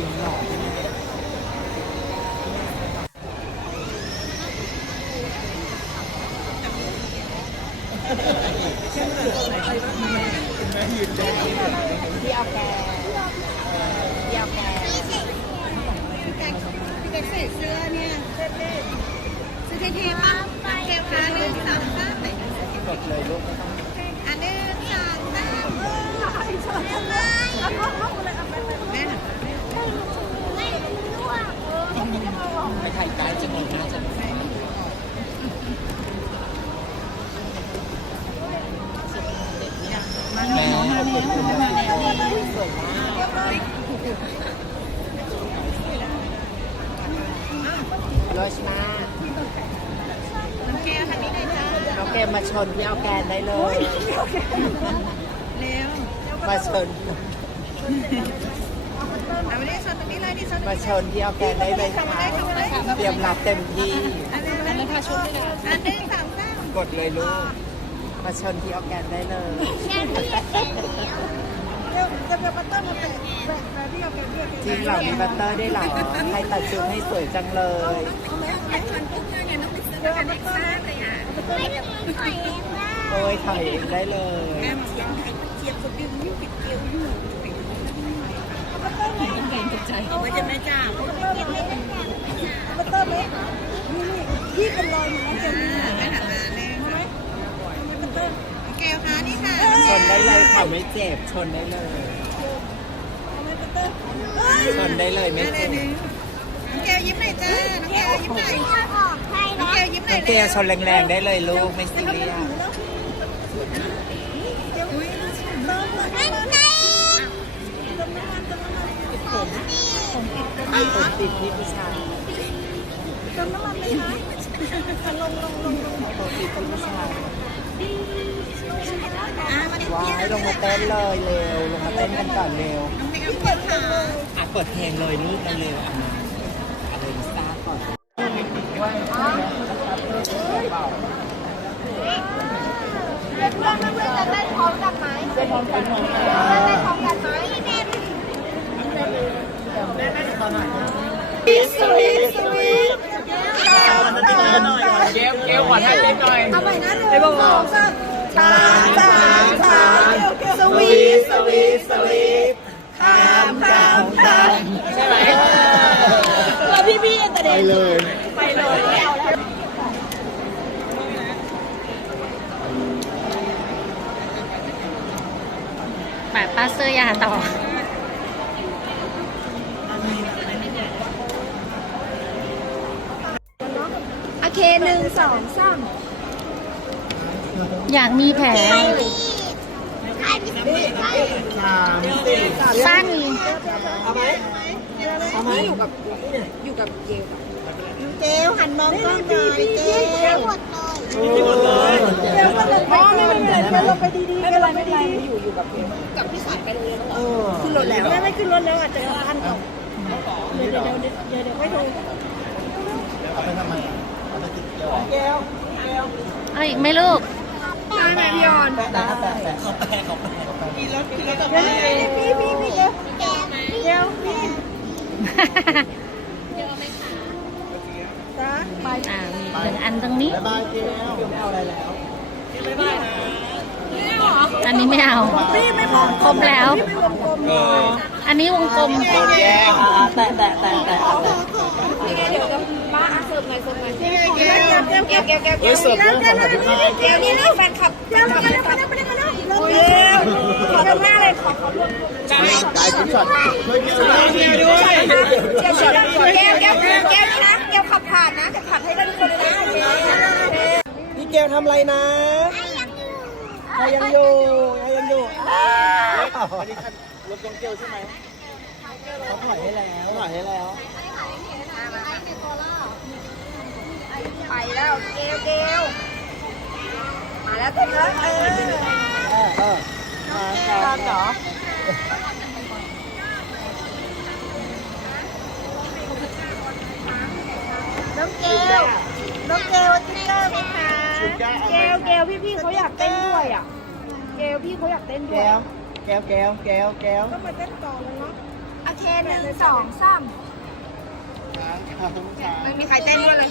พี่เอาแกพี่เอาแกพี่แจ็คใส่เสื้อเนี่ยเสื้อเท่เสื้อเท่ๆป่ะน้ำเกลค่ะหนึ่งสามไหน กดเลยลูกไม่ต้อง อันหนึ่งสองสามแม่หัน ไปถ่ายไกด์จะงงน่าจะมา แม่มาแล้วมาแล้วสวยมากโรชมาน้ำเกลค่ะนี่ไหนจ้าเอาแกมาชนพี่เอาแกนได้เลยเร็วมาชนเอาไปได้ชนตรงนี้เลยดิชนมาชนพี่เอาแกนได้เลยค่ะเตรียมรับเต็มที่อันหนึ่งอันหนึ่งค่ะชนเลยอันหนึ่งสองสามกดเลยลูก มาชนพี่เอาแกนได้เลยเร็วจะเป็นบัตเตอร์มาแปะแปะแปะที่เอาแกเรียกจริงเหรอมีบัตเตอร์ได้วยเหรอใครตัดชุดให้สวยจังเลยเดี๋ยวเอาบัตเตอร์เลยอะโอ้ยถ่ายเองได้เลยแม่เสียงไทยเสียบคนดึงนี่ปิดเกลียวอยู่บัตเตอร์ไหมเก่งตกใจว่าจะแม่จ้าบัตเตอร์ไหมนี่นี่พี่เป็นรอยเหมือนกัน เลยค่ะไม่เจ็บชนได้เลยชนได้เลยไม่เจ็บน้องแก้วยิ้มหน่อยจ้าน้องแก้วยิ้มหน่อยน้องแก้วยิ้มหน่น้องเกลชนแรงๆได้เลยลูกไม่ซีเรียสผมติดผมติดที่ผู้ชายเติมน้ำมันไหมคะลงลงลงลงผมติดที่ผู้ชาย ว้ายลงมาเต้นเลยเร็ว ลงมาเต้นกันก่อนเร็วเปิดค่ะเปิดเพลงเลยลูกเร็วๆอะมาเอาเลยลิซ่าก่อนเพื่อนเพื่อนเพื่อนจะเต้นพร้อมกันไหมเต้นพร้อมกันไหมเต้นพร้อมกันไหมสวีทสวีท เกลเกลขอถ่ายเต้นหน่อยเอาไปนะเลยสองสามสามสามสามสวีทสวีทสวีทข้ามข้ามข้ามใช่ไหมแล้วพี่พี่แต่เด็กไปเลยไปเลยไม่เอาแล้วแบบป้าซื้อยาต่อ โอ เคหนึ่งสองสามอยากมีแผลสามสี่สั้นเอาไหมเอาไหมอยู่กับอยู่กับเกลเกลหันมองกล้องหน่อยเกลหมดเลยเกลก็เลยพ่อไม่เป็นไรเกลลงไปดีๆเกลลงไปดีๆอยู่อยู่กับเกลกับพี่สายไปโรงเรียนเออขึ้นรถแล้วไม่ไม่ขึ้นรถแล้วอาจจะอันก่อนเดี๋ยวเดี๋ยวเดี๋ยวเดี๋ยวเดี๋ยวไม่โทรเอาไปทำไมอะ เอาไปติดเกลเกลเอาอีกไหมลูก ได้ไหมพี่ออนแปะแปะแปะแปะเขาแปะเขาแปะเขาแปะขี่รถขี่รถกลับบ้านพี่พี่พี่เกลเกลพี่จ้าไปอ่ามีหนึ่งอันตรงนี้ บ๊ายบายเกลไม่เอาอะไรแล้วอันนี้ไม่เอาพี่ไม่มองครบแล้ว พี่ไม่วงกลมเลยอันนี้วงกลมโดนแย่งอะแตะแตะแตะแตะแตะนี่ไงเดี๋ยวป้าอาเสิร์ฟหน่อยเสิร์ฟหน่อย ร็วเกลียวเกลียวเกลียวเกลียวเร็วเร็วเร็วเกลียวนี่เร็วแฟนคลับแฟนคลับแฟนคลับเร็วขยตรงหน้าเลยขอขอรวมได้ได้คุณช็อตช่วยเกลียวด้วยเกลียวช็อตเกลียวเกลียวเกลียวนี่นะเกลียวขับผ่านนะขับผ่านให้ได้ทุกคนเลยนะพี่เกลียวทำอะไรนะใครยังอยู่ใครยังอยู่อันนี้รถตรงเกลียวใช่ไหมเขาถอยให้แล้วถอยให้แล้ว ไปแล้วเกลเกลมาแล้วเต็มแล้วเออเออเออมาตอนเหรอน้องเกลน้องเกลติ๊กเกอร์ไหมคะเกลเกลพี่พี่เขาอยากเต้นด้วยอะเกลพี่เขาอยากเต้นด้วยแก้วแก้วแก้วแก้วแก้วก็มาเต้นก่อเลยเนาะโอเคหนึ่งสองสามช้างช้างช้างไม่มีใครเต้นด้วยเลย